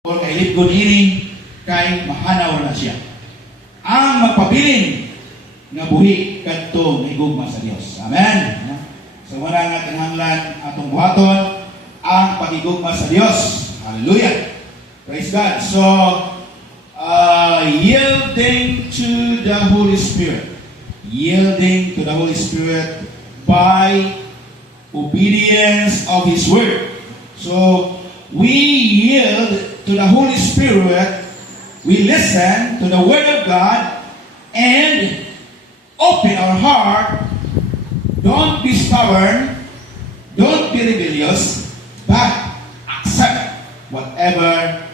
o kay Lipgon ini kay mahanaw na siya. Ang magpabilin nga buhi kadtong higugma sa Dios. Amen. So wala nga kinahanglan atong buhaton ang pagigugma sa Dios. Hallelujah. Praise God. So yielding to the Holy Spirit. Yielding to the Holy Spirit by obedience of His Word. So we yield to the Holy Spirit, we listen to the Word of God, and open our heart. Don't be stubborn, don't be rebellious, but accept whatever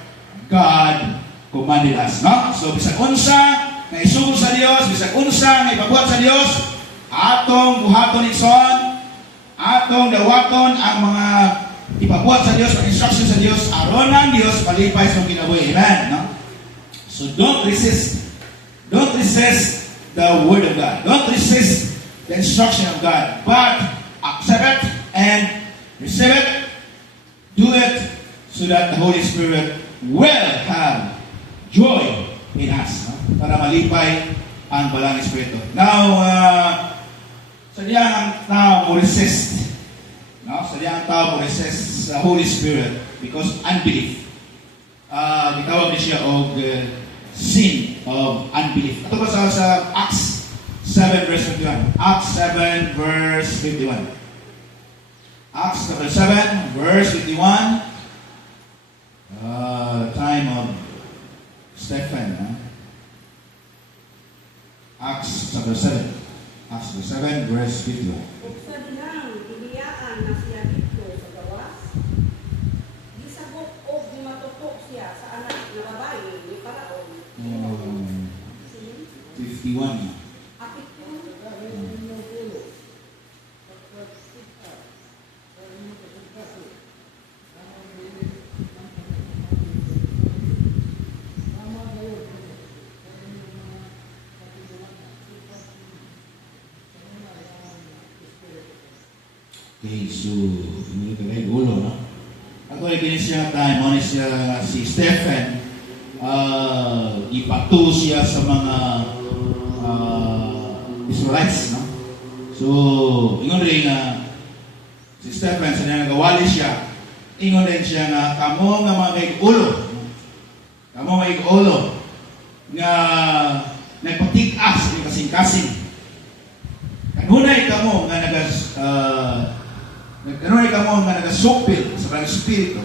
God commanded us. No? So, bisag unsa na isugo sa Dios, bisag unsa na ipabuhat sa Dios, atong buhaton igsoon, atong dawaton ang mga ipabuhat sa Dios, ang instruction sa Dios, aron ang Dios palipay sa kinabuhi. Amen. No? So don't resist. Don't resist the Word of God. Don't resist the instruction of God. But accept it and receive it. Do it so that the Holy Spirit will have joy in us. No? Para malipay ang balang Espiritu. Now, sadyang ang tao mo resist. No? Sadyang ang tao mo resist sa Holy Spirit because unbelief. Gitawag niya siya og sin of unbelief. Ito ba sa Acts 7 verse 51? Acts 7 verse 51. Acts 7 verse 51. Time of Stephen. Acts 7. Acts 7 verse 51. Sa dinang ibiyaan na siya dito sa gawas, gisabot o gimatutok siya sa anak na babae ni Paraon. 51. Apit ko. Okay, so, hindi ka kayo ulo, no? Ako ay ganyan siya time, ano siya si Stephen, ipatu siya sa mga Israelites, no? So, ingon rin na si Stephen, sa niya nagawali siya, ingon rin siya na kamo nga mga kaig-ulo, kamo mga kaig-ulo, nga nagpatik-as, yung kasing-kasing. Kanunay kamo nga nagasupil sa mga espiritu